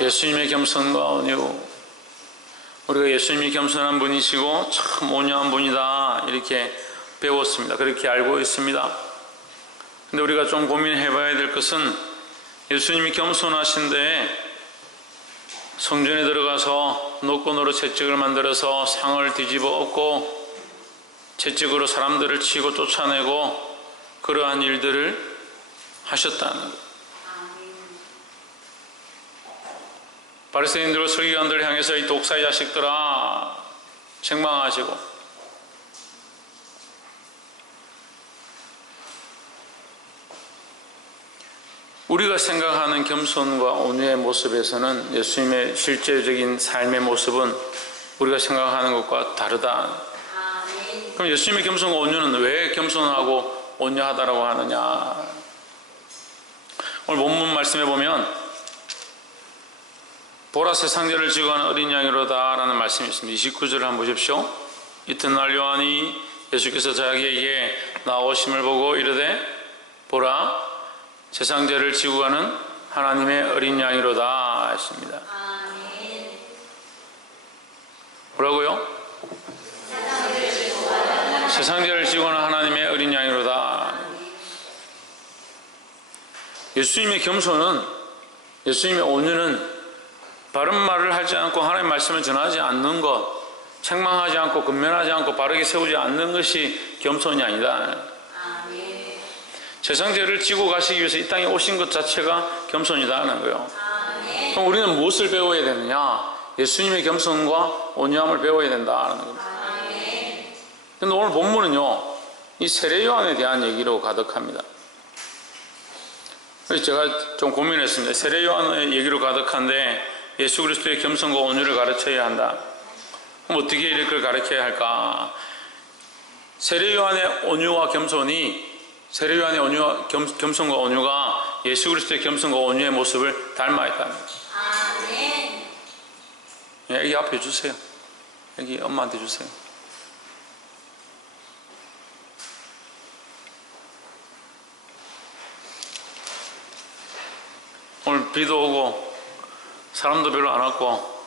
예수님의 겸손과 온유, 우리가 예수님이 겸손한 분이시고 참 온유한 분이다 이렇게 배웠습니다. 그렇게 알고 있습니다. 근데 우리가 좀 고민해 봐야 될 것은 예수님이 겸손하신데 성전에 들어가서 노건으로 채찍을 만들어서 상을 뒤집어 엎고 채찍으로 사람들을 치고 쫓아내고 그러한 일들을 하셨다는 것. 바리새인들과 서기관들을 향해서 이 독사의 자식들아 책망하시고 우리가 생각하는 겸손과 온유의 모습에서는 예수님의 실제적인 삶의 모습은 우리가 생각하는 것과 다르다. 그럼 예수님의 겸손과 온유는 왜 겸손하고 온유하다라고 하느냐? 오늘 본문 말씀해 보면 보라 세상죄를 지고 가는 어린 양이로다 라는 말씀이 있습니다. 29절을 한번 보십시오. 이튿날 요한이 예수께서 자기에게 나오심을 보고 이르되 보라 세상죄를 지고 가는 하나님의 어린 양이로다 했습니다. 뭐라고요? 세상죄를 지고 가는 하나님의 어린 양이로다. 예수님의 겸손은, 예수님의 온유는 바른 말을 하지 않고 하나님의 말씀을 전하지 않는 것, 책망하지 않고 근면하지 않고 바르게 세우지 않는 것이 겸손이 아니다. 세상죄를 지고 가시기 위해서 이 땅에 오신 것 자체가 겸손이다는 거예요. 그럼 우리는 무엇을 배워야 되느냐? 예수님의 겸손과 온유함을 배워야 된다는 겁니다. 그런데 오늘 본문은요, 이 세례 요한에 대한 얘기로 가득합니다. 그래서 제가 좀 고민했습니다. 세례 요한의 얘기로 가득한데 예수 그리스도의 겸손과 온유를 가르쳐야 한다. 그럼 어떻게 이걸 가르쳐야 할까? 세례 요한의 온유와 겸손이, 세례 요한의 온유와 겸손과 온유가 예수 그리스도의 겸손과 온유의 모습을 닮아 있다는 거죠. 아멘. 여기 앞에 주세요. 여기 엄마한테 주세요. 오늘 비도 오고 사람도 별로 안 왔고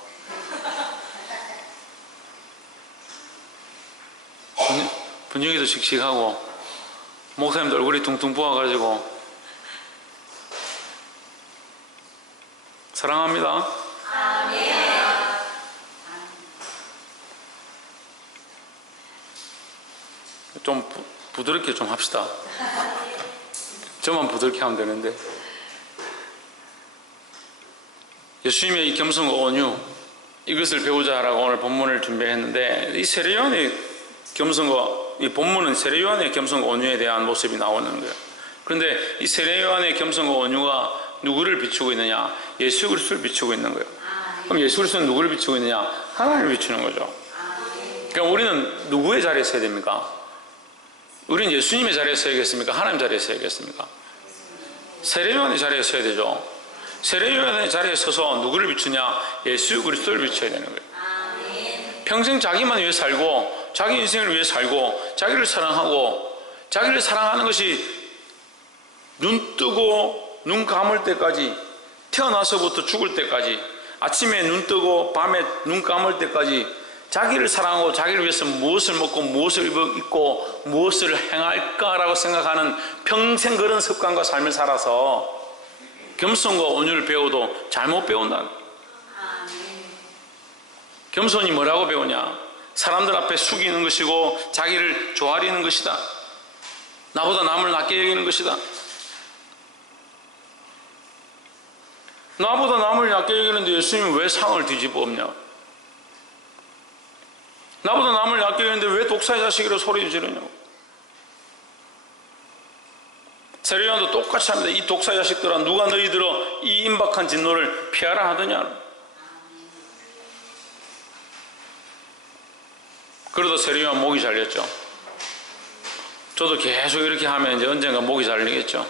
분위기도 씩씩하고 목사님도 얼굴이 둥둥 부어가지고 사랑합니다. 좀 부드럽게 좀 합시다. 저만 부드럽게 하면 되는데. 예수님의 이 겸손과 온유, 이것을 배우자 라고 오늘 본문을 준비했는데, 이 세례 요한의 겸손과, 이 본문은 세례 요한의 겸손과 온유에 대한 모습이 나오는 거예요. 그런데 이 세례 요한의 겸손과 온유가 누구를 비추고 있느냐? 예수 그리스도를 비추고 있는 거예요. 그럼 예수 그리스도는 누구를 비추고 있느냐? 하나님을 비추는 거죠. 그럼 우리는 누구의 자리에 서야 됩니까? 우리는 예수님의 자리에 서야겠습니까? 하나님 자리에 서야겠습니까? 세례 요한의 자리에 서야 되죠. 세례 요한의 자리에 서서 누구를 비추냐? 예수 그리스도를 비춰야 되는 거예요. 평생 자기만 위해 살고 자기 인생을 위해 살고 자기를 사랑하고 자기를 사랑하는 것이 눈 뜨고 눈 감을 때까지, 태어나서부터 죽을 때까지, 아침에 눈 뜨고 밤에 눈 감을 때까지 자기를 사랑하고 자기를 위해서 무엇을 먹고 무엇을 입고 무엇을 행할까라고 생각하는 평생 그런 습관과 삶을 살아서 겸손과 온유를 배워도 잘못 배운다. 겸손이 뭐라고 배우냐? 사람들 앞에 숙이는 것이고 자기를 조아리는 것이다. 나보다 남을 낮게 여기는 것이다. 나보다 남을 낮게 여기는데 예수님이 왜 상을 뒤집어 엎냐? 나보다 남을 낮게 여기는데 왜 독사의 자식이라고 소리 지르냐고. 세례 요한도 똑같이 합니다. 이 독사의 자식들아, 누가 너희들어 이 임박한 진노를 피하라 하더냐. 그러다 세례 요한 목이 잘렸죠. 저도 계속 이렇게 하면 이제 언젠가 목이 잘리겠죠.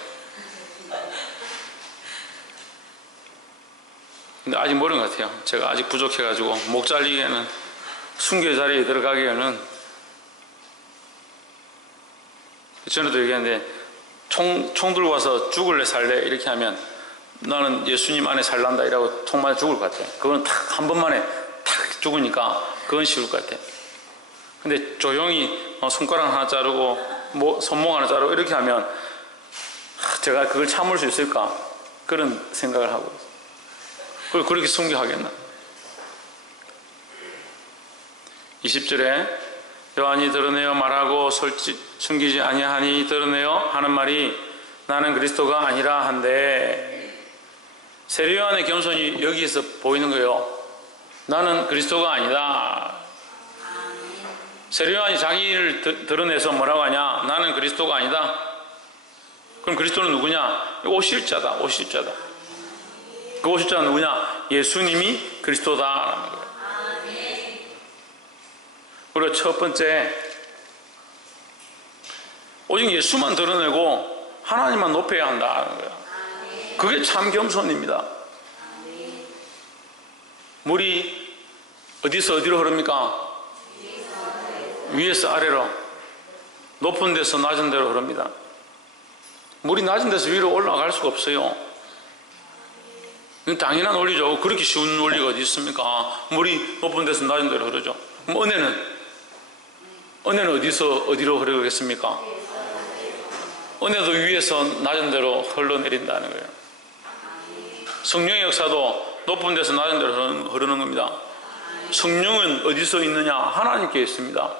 근데 아직 모르는 것 같아요. 제가 아직 부족해가지고 목 잘리기에는, 순교 자리에 들어가기에는. 전에도 얘기했는데 총 들고 와서 죽을래 살래 이렇게 하면 나는 예수님 안에 살란다 이라고 통 맞아 죽을 것 같아. 그건 탁 한 번만에 탁 죽으니까 그건 쉬울 것 같아. 근데 조용히 손가락 하나 자르고 손목 하나 자르고 이렇게 하면 제가 그걸 참을 수 있을까? 그런 생각을 하고 있어요. 그걸 그렇게 순교하겠나? 20절에 요한이 드러내어 말하고 숨기지 아니하니 드러내어 하는 말이 나는 그리스도가 아니라 한데, 세례 요한의 겸손이 여기에서 보이는 거예요. 나는 그리스도가 아니다. 세례 요한이 자기를 드러내서 뭐라고 하냐? 나는 그리스도가 아니다. 그럼 그리스도는 누구냐? 오실자다. 오실자다. 그 오실자는 누구냐? 예수님이 그리스도다라는 거예요. 그리고 첫 번째, 오직 예수만 드러내고 하나님만 높여야 한다는 거예요. 그게 참 겸손입니다. 물이 어디서 어디로 흐릅니까? 위에서 아래로, 높은 데서 낮은 데로 흐릅니다. 물이 낮은 데서 위로 올라갈 수가 없어요. 이건 당연한 원리죠. 그렇게 쉬운 원리가 어디 있습니까? 물이 높은 데서 낮은 데로 흐르죠. 그럼 은혜는 어디서 어디로 흐르겠습니까? 은혜도 위에서 낮은 데로 흘러내린다는 거예요. 성령의 역사도 높은 데서 낮은 데로 흐르는 겁니다. 성령은 어디서 있느냐? 하나님께 있습니다.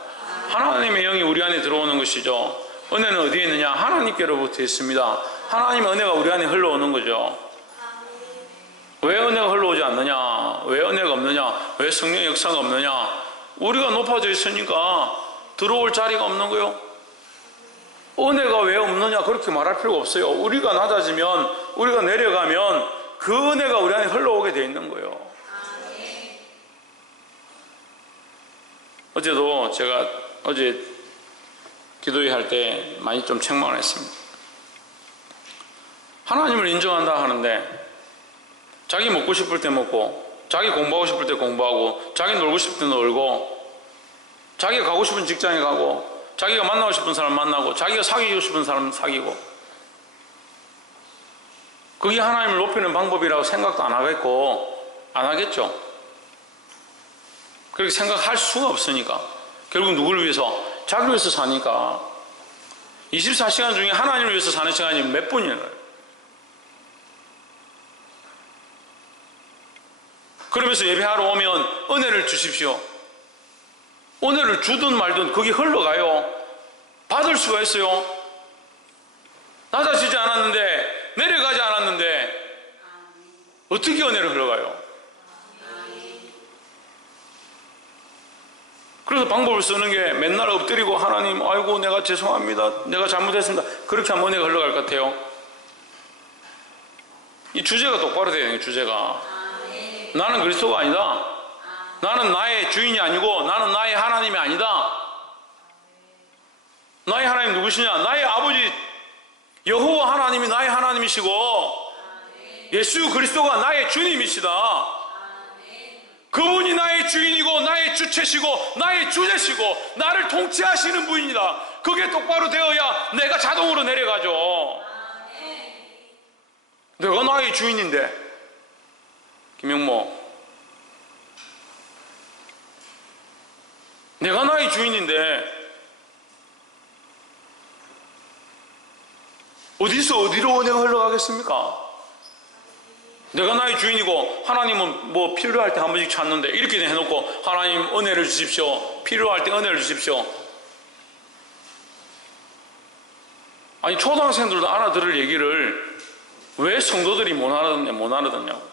하나님의 영이 우리 안에 들어오는 것이죠. 은혜는 어디에 있느냐? 하나님께로부터 있습니다. 하나님의 은혜가 우리 안에 흘러오는 거죠. 왜 은혜가 흘러오지 않느냐? 왜 은혜가 없느냐? 왜 성령의 역사가 없느냐? 우리가 높아져 있으니까 들어올 자리가 없는 거요. 은혜가 왜 없느냐? 그렇게 말할 필요가 없어요. 우리가 낮아지면, 우리가 내려가면 그 은혜가 우리 안에 흘러오게 돼 있는 거예요. 어제도 제가 어제 기도회 할 때 많이 좀 책망을 했습니다. 하나님을 인정한다 하는데 자기 먹고 싶을 때 먹고, 자기 공부하고 싶을 때 공부하고, 자기 놀고 싶을 때 놀고, 자기가 가고 싶은 직장에 가고, 자기가 만나고 싶은 사람 만나고, 자기가 사귀고 싶은 사람 사귀고, 그게 하나님을 높이는 방법이라고 생각도 안 하겠고, 안 하겠죠. 그렇게 생각할 수가 없으니까. 결국 누구를 위해서? 자기를 위해서 사니까. 24시간 중에 하나님을 위해서 사는 시간이 몇 분이에요? 그러면서 예배하러 오면 은혜를 주십시오. 은혜를 주든 말든 그게 흘러가요. 받을 수가 있어요. 낮아지지 않았는데, 내려가지 않았는데 어떻게 은혜를 흘러가요? 그래서 방법을 쓰는 게 맨날 엎드리고 하나님 아이고 내가 죄송합니다, 내가 잘못했습니다, 그렇게 하면 은혜가 흘러갈 것 같아요? 이 주제가 똑바로 돼야 돼요. 주제가 나는 그리스도가 아니다. 나는 나의 주인이 아니고 나는 나의 하나님이 아니다. 나의 하나님 누구시냐? 나의 아버지 여호와 하나님이 나의 하나님이시고 예수 그리스도가 나의 주님이시다. 그분이 나의 주인이고 나의 주체시고 나의 주제시고 나를 통치하시는 분이다. 그게 똑바로 되어야 내가 자동으로 내려가죠. 내가 나의 주인인데, 김영모, 내가 나의 주인인데 어디서 어디로 은혜가 흘러가겠습니까? 내가 나의 주인이고 하나님은 뭐 필요할 때 한 번씩 찾는데 이렇게 해놓고 하나님 은혜를 주십시오, 필요할 때 은혜를 주십시오. 아니 초등학생들도 알아들을 얘기를 왜 성도들이 못 알아듣냐고.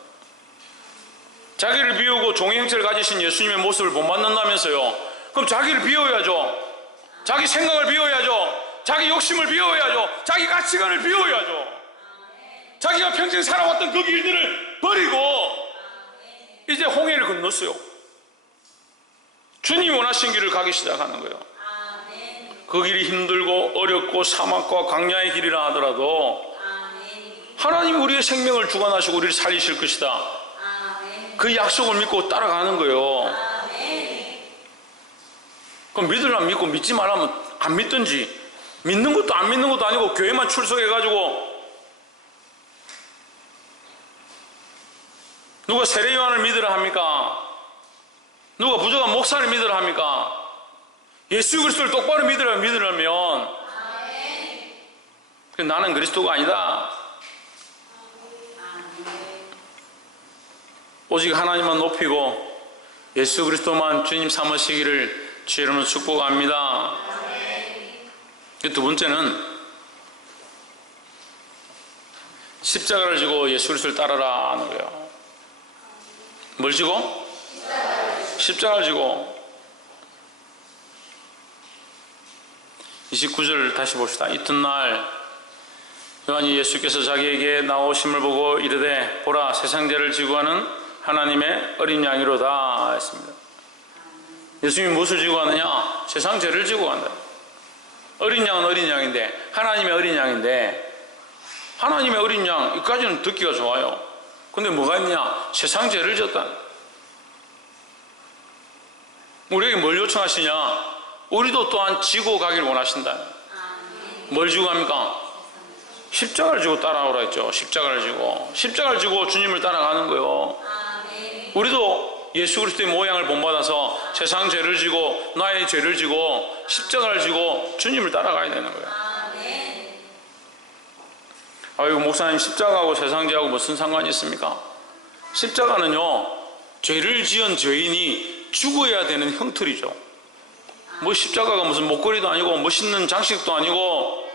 자기를 비우고 종의 형체를 가지신 예수님의 모습을 못 만난다면서요. 그럼 자기를 비워야죠. 자기 생각을 비워야죠. 자기 욕심을 비워야죠. 자기 가치관을 비워야죠. 자기가 평생 살아왔던 그 길들을 버리고 이제 홍해를 건넜어요. 주님이 원하신 길을 가기 시작하는 거예요. 그 길이 힘들고 어렵고 사막과 광야의 길이라 하더라도 하나님이 우리의 생명을 주관하시고 우리를 살리실 것이다. 그 약속을 믿고 따라가는 거예요. 그럼 믿으려면 믿고 믿지 말라면 안 믿든지, 믿는 것도 안 믿는 것도 아니고 교회만 출석해가지고 누가 세례 요한을 믿으라 합니까? 누가 부족한 목사를 믿으라 합니까? 예수 그리스도를 똑바로 믿으려면 나는 그리스도가 아니다. 오직 하나님만 높이고 예수 그리스도만 주님 삼으시기를 주의 이름으로 축복합니다. 두 번째는 십자가를 지고 예수 그리스도를 따르라 하는 거예요. 뭘 지고? 십자가를 지고. 29절 다시 봅시다. 이튿날 요한이 예수께서 자기에게 나오심을 보고 이르되 보라 세상 죄를 지고 가는 하나님의 어린 양이로다 했습니다. 예수님이 무엇을 지고 가느냐? 세상 죄를 지고 간다. 어린 양은 어린 양인데, 하나님의 어린 양인데, 하나님의 어린 양, 이까지는 듣기가 좋아요. 근데 뭐가 있냐? 세상 죄를 졌다. 우리에게 뭘 요청하시냐? 우리도 또한 지고 가길 원하신다. 뭘 지고 갑니까? 십자가를 지고 따라오라 했죠. 십자가를 지고 주님을 따라가는 거예요. 우리도 예수 그리스도의 모양을 본받아서 세상 죄를 지고 나의 죄를 지고 십자가를 지고 주님을 따라가야 되는 거예요. 아이고 목사님, 십자가하고 세상 죄하고 무슨 상관이 있습니까? 십자가는요, 죄를 지은 죄인이 죽어야 되는 형틀이죠. 뭐 십자가가 무슨 목걸이도 아니고 멋있는 장식도 아니고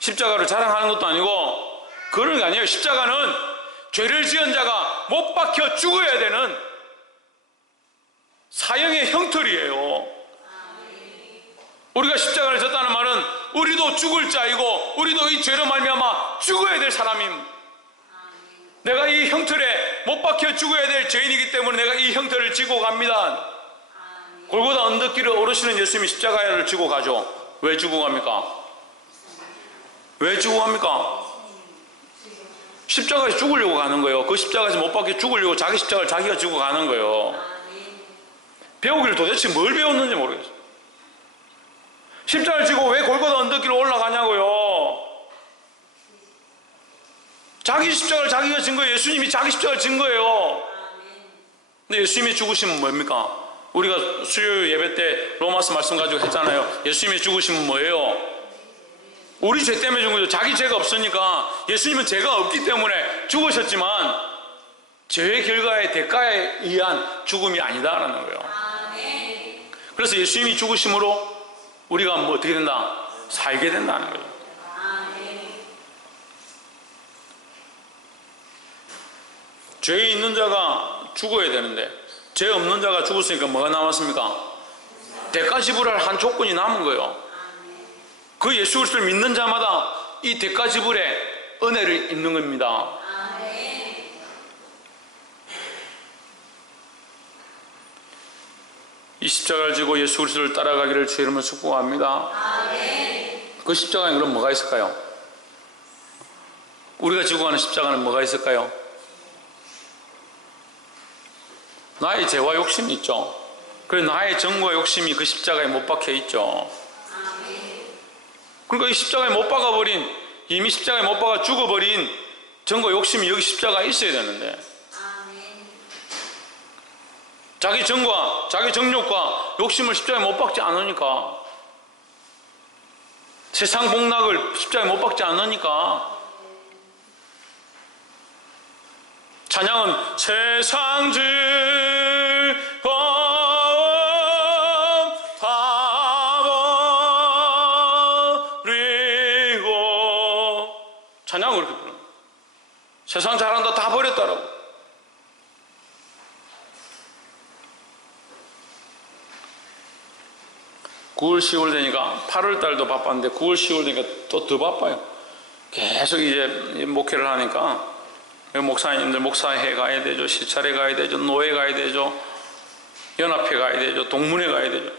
십자가를 자랑하는 것도 아니고 그런 게 아니에요. 십자가는 죄를 지은 자가 못 박혀 죽어야 되는 사형의 형틀이에요. 우리가 십자가를 졌다는 말은 우리도 죽을 자이고 우리도 이 죄로 말미암아 죽어야 될 사람임. 내가 이 형틀에 못 박혀 죽어야 될 죄인이기 때문에 내가 이 형틀을 지고 갑니다. 골고다 언덕길을 오르시는 예수님이 십자가를 지고 가죠. 왜 지고 갑니까? 왜 지고 갑니까? 십자가에서 죽으려고 가는 거예요. 그 십자가에서 못 박혀 죽으려고 자기 십자가를 자기가 지고 가는 거예요. 배우기를 도대체 뭘 배웠는지 모르겠어요. 십자가를 지고 왜 골고다 언덕길을 올라가냐고요. 자기 십자가를 자기가 진 거예요. 예수님이 자기 십자가를 진 거예요. 근데 예수님이 죽으시면 뭡니까? 우리가 수요 예배 때 로마서 말씀 가지고 했잖아요. 예수님이 죽으시면 뭐예요? 우리 죄 때문에 죽은 거죠. 자기 죄가 없으니까. 예수님은 죄가 없기 때문에 죽으셨지만 죄의 결과의 대가에 의한 죽음이 아니다라는 거예요. 그래서 예수님이 죽으심으로 우리가 뭐 어떻게 된다? 살게 된다는 거예요. 죄에 있는 자가 죽어야 되는데 죄 없는 자가 죽었으니까 뭐가 남았습니까? 대가 지불할 한 조건이 남은 거예요. 그 예수 그리스도를 믿는 자마다 이 대가 지불의 은혜를 입는 겁니다. 이 십자가를 지고 예수 그리스도를 따라가기를 주의 이름으로 축복합니다. 그 십자가에 그럼 뭐가 있을까요? 우리가 지고 가는 십자가는 뭐가 있을까요? 나의 죄와 욕심이 있죠. 그래서 나의 정과 욕심이 그 십자가에 못 박혀 있죠. 그러니까 이 십자가에 못 박아버린, 이미 십자가에 못 박아 죽어버린 정과 욕심이 여기 십자가에 있어야 되는데 자기 정과 자기 정욕과 욕심을 십자가에 못 박지 않으니까, 세상 복락을 십자가에 못 박지 않으니까, 찬양은 세상 즐거움 다 버리고, 찬양은 그렇게 부르는 거예요. 세상 잘한다 다 버렸다라고. 9월 10월 되니까 8월 달도 바빴는데 9월 10월 되니까 또 더 바빠요. 계속 이제 목회를 하니까 목사님들 목사회 가야 되죠, 시찰에 가야 되죠, 노회 가야 되죠, 연합회 가야 되죠, 동문회 가야 되죠.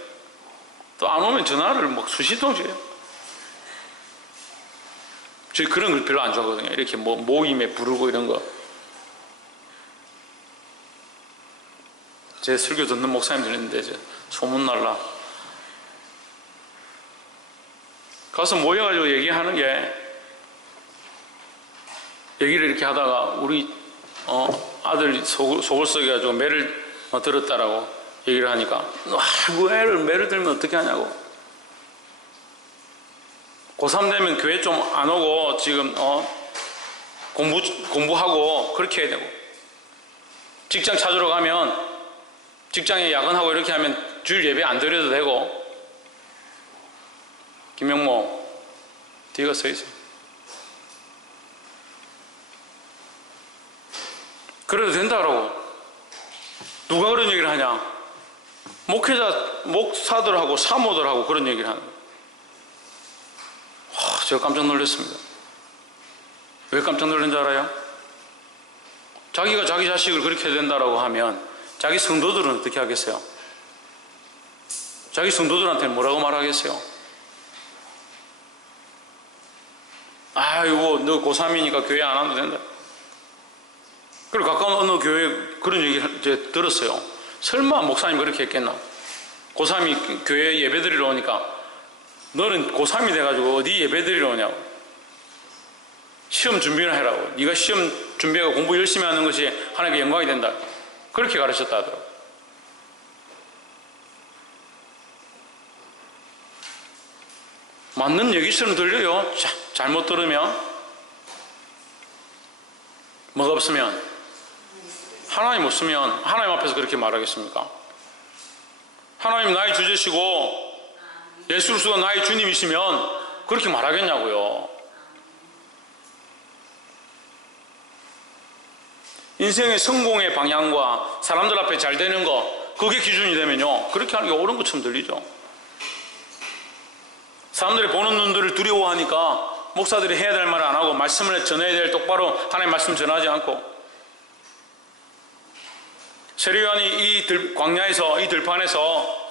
또 안 오면 전화를 막 수십 통째요. 저 그런 걸 별로 안 좋아하거든요. 이렇게 뭐 모임에 부르고 이런 거. 제 설교 듣는 목사님들 있는데 이제 소문 날라 가서 모여가지고 얘기하는 게, 얘기를 이렇게 하다가 우리 아들 속을 썩여가지고 매를 들었다라고 얘기를 하니까 그 매를 들면 어떻게 하냐고. 고3 되면 교회 좀 안 오고 지금 공부하고 그렇게 해야 되고, 직장 찾으러 가면 직장에 야근하고 이렇게 하면 주일 예배 안 드려도 되고. 김영모 뒤가 서 있어. 그래도 된다라고. 누가 그런 얘기를 하냐? 목사들하고 사모들하고 그런 얘기를 하는 거예요. 제가 깜짝 놀랐습니다. 왜 깜짝 놀란 줄 알아요? 자기가 자기 자식을 그렇게 해야 된다라고 하면 자기 성도들은 어떻게 하겠어요? 자기 성도들한테는 뭐라고 말하겠어요? 아이고, 너 고3이니까 교회 안 와도 된다. 그리고 가까운 어느 교회 그런 얘기를 이제 들었어요. 설마 목사님 그렇게 했겠나? 고3이 교회 예배 드리러 오니까 너는 고3이 돼가지고 어디 예배 드리러 오냐고. 시험 준비를 해라고. 네가 시험 준비하고 공부 열심히 하는 것이 하나님께 영광이 된다. 그렇게 가르쳤다 하더라고. 맞는 얘기처럼 들려요. 잘못 들으면. 뭐가 없으면, 하나님 없으면 하나님 앞에서 그렇게 말하겠습니까? 하나님 나의 주제시고 예수 그리스도가 나의 주님이시면 그렇게 말하겠냐고요. 인생의 성공의 방향과 사람들 앞에 잘 되는 거, 그게 기준이 되면요, 그렇게 하는 게 옳은 것처럼 들리죠. 사람들이 보는 눈들을 두려워하니까 목사들이 해야 될 말을 안 하고 말씀을 전해야 될 똑바로 하나님 말씀 전하지 않고, 세례요한이 이 광야에서, 이 들판에서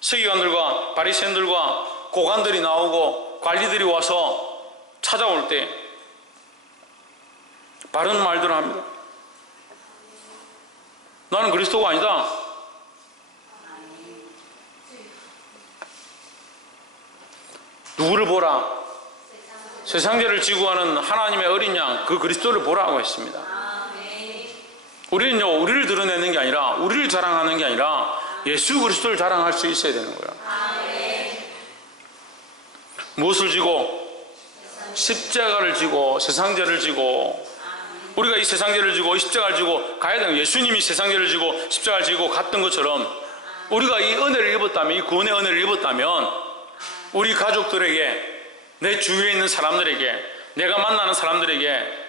서기관들과 바리새인들과 고관들이 나오고 관리들이 와서 찾아올 때 바른 말들을 합니다. 나는 그리스도가 아니다. 누구를 보라? 세상죄를 지고 하는 하나님의 어린 양, 그 그리스도를 보라고 했습니다. 우리는요, 우리를 드러내는 게 아니라, 우리를 자랑하는 게 아니라 예수 그리스도를 자랑할 수 있어야 되는 거예요. 무엇을 지고? 십자가를 지고, 세상죄를 지고. 우리가 이 세상죄를 지고 이 십자가를 지고 가야 되는 거예요. 예수님이 세상죄를 지고 십자가를 지고 갔던 것처럼 우리가 이 은혜를 입었다면, 이 구원의 은혜를 입었다면 우리 가족들에게, 내 주위에 있는 사람들에게, 내가 만나는 사람들에게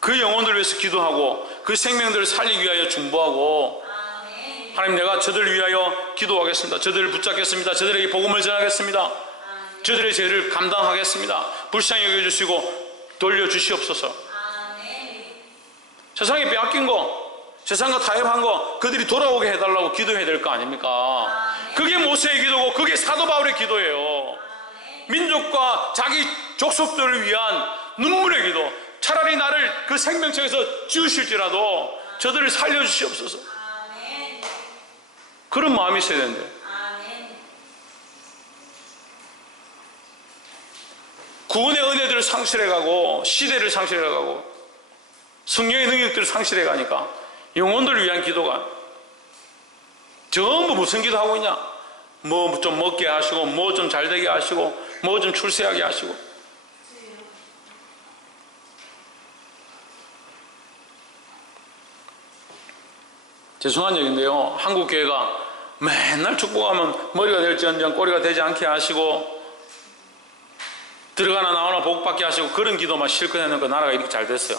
그 영혼들을 위해서 기도하고 그 생명들을 살리기 위하여 중보하고, 하나님 내가 저들을 위하여 기도하겠습니다. 저들을 붙잡겠습니다. 저들에게 복음을 전하겠습니다. 저들의 죄를 감당하겠습니다. 불쌍히 여겨주시고 돌려주시옵소서. 세상에 빼앗긴 거, 세상과 타협한 거, 그들이 돌아오게 해달라고 기도해야 될 거 아닙니까? 그게 모세의 기도고 그게 사도 바울의 기도예요. 민족과 자기 족속들을 위한 눈물의 기도. 차라리 나를 그 생명책에서 지우실지라도 저들을 살려주시옵소서. 그런 마음이 있어야 되는데, 구원의 은혜들을 상실해가고 시대를 상실해가고 성령의 능력들을 상실해가니까 영혼들을 위한 기도가 전부 무슨 기도하고 있냐? 뭐 좀 먹게 하시고, 뭐 좀 잘되게 하시고, 뭐 좀 출세하게 하시고. 죄송한 얘기인데요, 한국 교회가 맨날 축복하면 머리가 될지언정 꼬리가 되지 않게 하시고, 들어가나 나오나 복받게 하시고, 그런 기도만 실컷 해놓고 나라가 이렇게 잘 됐어요.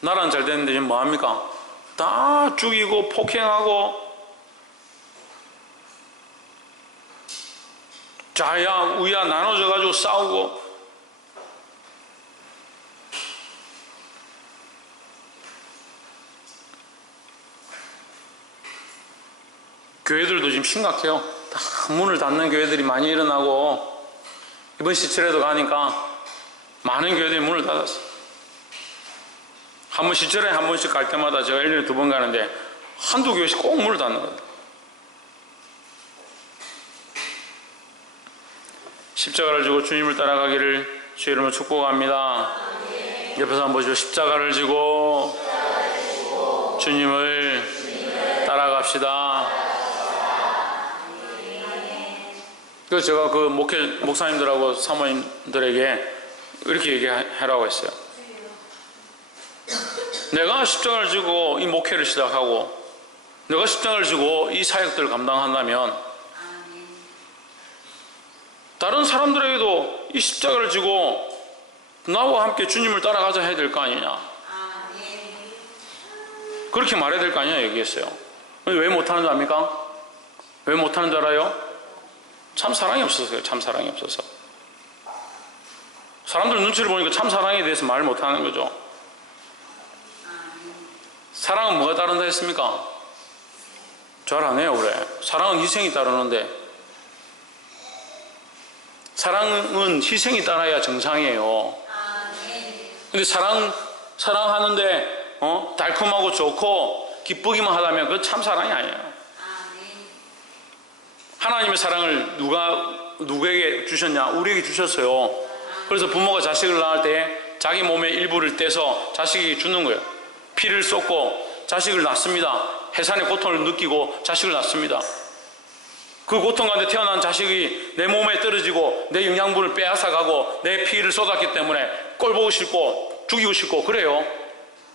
나라는 잘 됐는데 지금 뭐합니까? 다 죽이고 폭행하고 좌야 우야 나눠져 가지고 싸우고. 교회들도 지금 심각해요. 다 문을 닫는 교회들이 많이 일어나고, 이번 시철에도 가니까 많은 교회들이 문을 닫았어요. 한 번 시철에 한 번씩 갈 때마다 제가 1년에 2번 가는데 한두 교회씩 꼭 문을 닫는 거예요. 십자가를 지고 주님을 따라가기를 주의 이름으로 축복합니다. 옆에서 한번 보시죠. 십자가를 지고 주님을 따라갑시다. 그래서 제가 그 목사님들하고 사모님들에게 이렇게 얘기하라고 했어요. 내가 십자가를 지고 이 목회를 시작하고 내가 십자가를 지고 이 사역들을 감당한다면 다른 사람들에게도 이 십자가를 지고 나와 함께 주님을 따라가자 해야 될 거 아니냐, 그렇게 말해야 될 거 아니냐 얘기했어요. 왜 못하는 줄 압니까? 왜 못하는 줄 알아요? 참 사랑이 없어서요. 참 사랑이 없어서. 사람들 눈치를 보니까 참 사랑에 대해서 말 못하는 거죠. 사랑은 뭐가 따른다 했습니까? 잘 안 해요. 그래. 사랑은 희생이 따르는데, 사랑은 희생이 따라야 정상이에요. 근데 사랑하는데 달콤하고 좋고 기쁘기만 하다면 그건 참 사랑이 아니에요. 하나님의 사랑을 누구에게 주셨냐? 우리에게 주셨어요. 그래서 부모가 자식을 낳을 때 자기 몸의 일부를 떼서 자식에게 주는 거예요. 피를 쏟고 자식을 낳습니다. 해산의 고통을 느끼고 자식을 낳습니다. 그 고통 가운데 태어난 자식이 내 몸에 떨어지고 내 영양분을 빼앗아가고 내 피를 쏟았기 때문에 꼴보고 싶고 죽이고 싶고 그래요.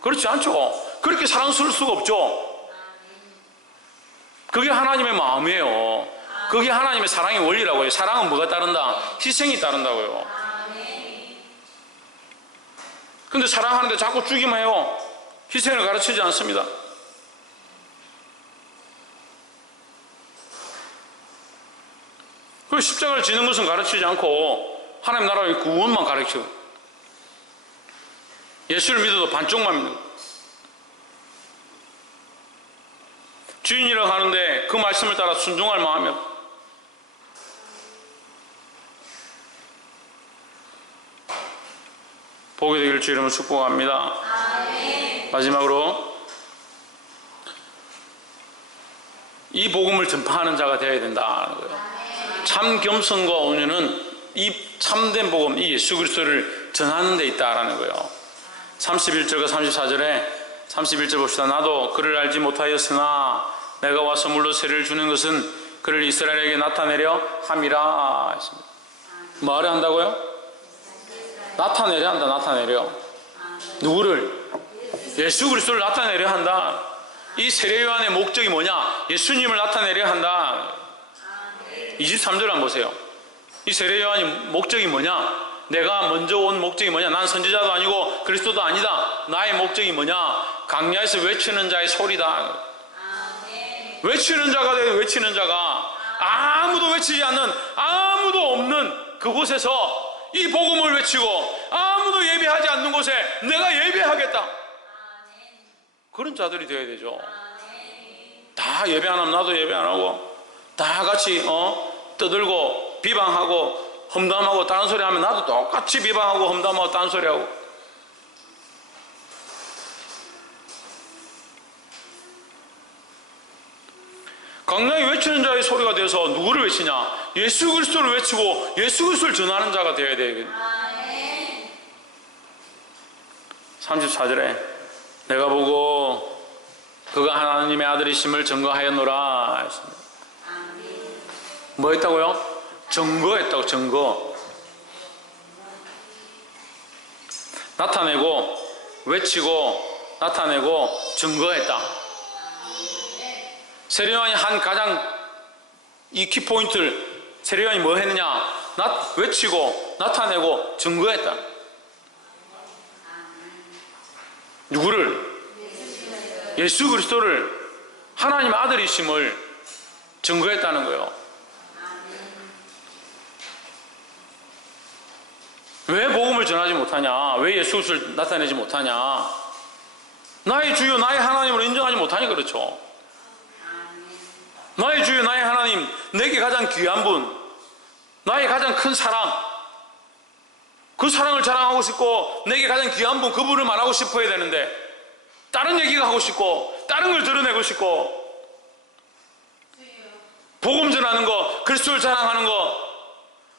그렇지 않죠. 그렇게 사랑스러울 수가 없죠. 그게 하나님의 마음이에요. 그게 하나님의 사랑의 원리라고요. 사랑은 뭐가 따른다? 희생이 따른다고요. 근데 사랑하는데 자꾸 죽이면 해요. 희생을 가르치지 않습니다. 그 십자가를 지는 것은 가르치지 않고 하나님 나라의 구원만 가르치고, 예수를 믿어도 반쪽만 믿는 거예요. 주인이라고 하는데 그 말씀을 따라 순종할 마음이 없어요. 복이 되길 주 이름으로 축복합니다. 아멘. 마지막으로 이 복음을 전파하는 자가 되어야 된다는 거예요. 참 겸손과 온유는 이 참된 복음, 이 예수 그리스도를 전하는 데 있다라는 거예요. 31절과 34절에 31절 봅시다. 나도 그를 알지 못하였으나 내가 와서 물로 세례를 주는 것은 그를 이스라엘에게 나타내려 함이라 했습니다. 뭐하려 한다고요? 나타내려 한다. 나타내려. 누구를? 예수 그리스도를 나타내려 한다. 이 세례 요한의 목적이 뭐냐? 예수님을 나타내려 한다. 23절 한번 보세요. 이 세례 요한의 목적이 뭐냐? 내가 먼저 온 목적이 뭐냐? 난 선지자도 아니고 그리스도도 아니다. 나의 목적이 뭐냐? 강야에서 외치는 자의 소리다. 외치는 자가 되어 외치는 자가, 아무도 외치지 않는, 아무도 없는 그곳에서 이 복음을 외치고 아무도 예배하지 않는 곳에 내가 예배하겠다. 그런 자들이 되어야 되죠. 다 예배 안 하면 나도 예배 안 하고, 다 같이 떠들고 비방하고 험담하고 다른 소리 하면 나도 똑같이 비방하고 험담하고 다른 소리 하고. 강나에 외치는 자의 소리가 되어서 누구를 외치냐? 예수 그리스도를 외치고 예수 그리스도를 전하는 자가 되어야 되겠네. 34절에 내가 보고 그가 하나님의 아들이심을 증거하였노라 했습니다. 뭐 했다고요? 증거했다고. 증거. 나타내고 외치고 나타내고 증거했다. 세례요한이 한 가장 이 키포인트를, 세례요한이 뭐 했느냐? 외치고 나타내고 증거했다. 누구를? 예수 그리스도를, 하나님의 아들이심을 증거했다는 거예요. 왜 복음을 전하지 못하냐? 왜 예수 그리스도를 나타내지 못하냐? 나의 주요 나의 하나님으로 인정하지 못하니 그렇죠. 나의 주요 나의 하나님, 내게 가장 귀한 분, 나의 가장 큰 사랑, 그 사랑을 자랑하고 싶고 내게 가장 귀한 분, 그분을 말하고 싶어야 되는데 다른 얘기가 하고 싶고 다른 걸 드러내고 싶고, 복음 전하는 거, 그리스도를 자랑하는 거,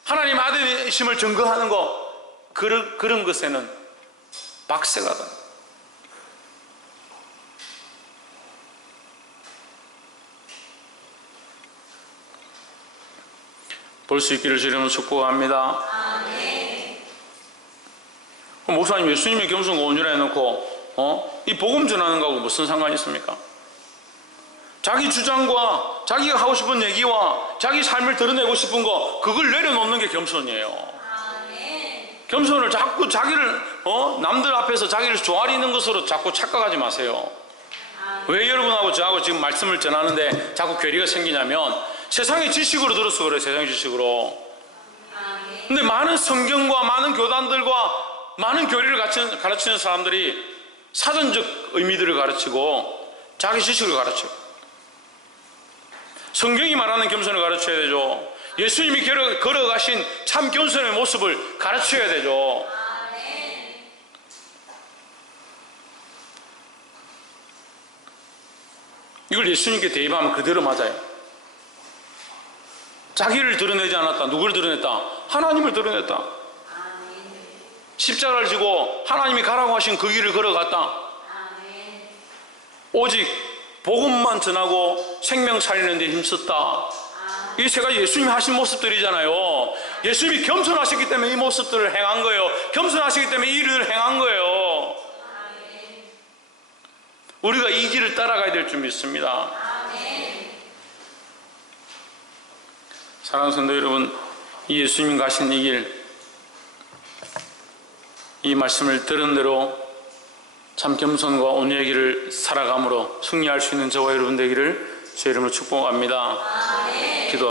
하나님 아들이심을 증거하는 거, 그런 것에는 박새가 다. 볼 수 있기를 주님으로 축복합니다. 목사님, 예수님의 겸손과 온유라 해놓고 이 복음 전하는 거하고 무슨 상관이 있습니까? 자기 주장과 자기가 하고 싶은 얘기와 자기 삶을 드러내고 싶은 거, 그걸 내려놓는 게 겸손이에요. 겸손을 자꾸 자기를 남들 앞에서 자기를 조아리는 것으로 자꾸 착각하지 마세요. 왜 여러분하고 저하고 지금 말씀을 전하는데 자꾸 괴리가 생기냐면 세상의 지식으로 들어서 그래요. 세상의 지식으로. 근데 많은 성경과 많은 교단들과 많은 교리를 가르치는 사람들이 사전적 의미들을 가르치고 자기 지식을 가르쳐요. 성경이 말하는 겸손을 가르쳐야 되죠. 예수님이 걸어가신 참 겸손의 모습을 가르쳐야 되죠. 이걸 예수님께 대입하면 그대로 맞아요. 자기를 드러내지 않았다. 누구를 드러냈다? 하나님을 드러냈다. 십자가를 지고 하나님이 가라고 하신 그 길을 걸어갔다. 오직 복음만 전하고 생명 살리는 데 힘썼다. 이 세 가지 예수님이 하신 모습들이잖아요. 예수님이 겸손하셨기 때문에 이 모습들을 행한 거예요. 겸손하시기 때문에 이 일을 행한 거예요. 우리가 이 길을 따라가야 될 줄 믿습니다. 사랑하는 성도 여러분, 이 예수님 가신 이 길, 이 말씀을 들은 대로 참 겸손과 온유의 길을 살아감으로 승리할 수 있는 저와 여러분 되기를 제 이름으로 축복합니다.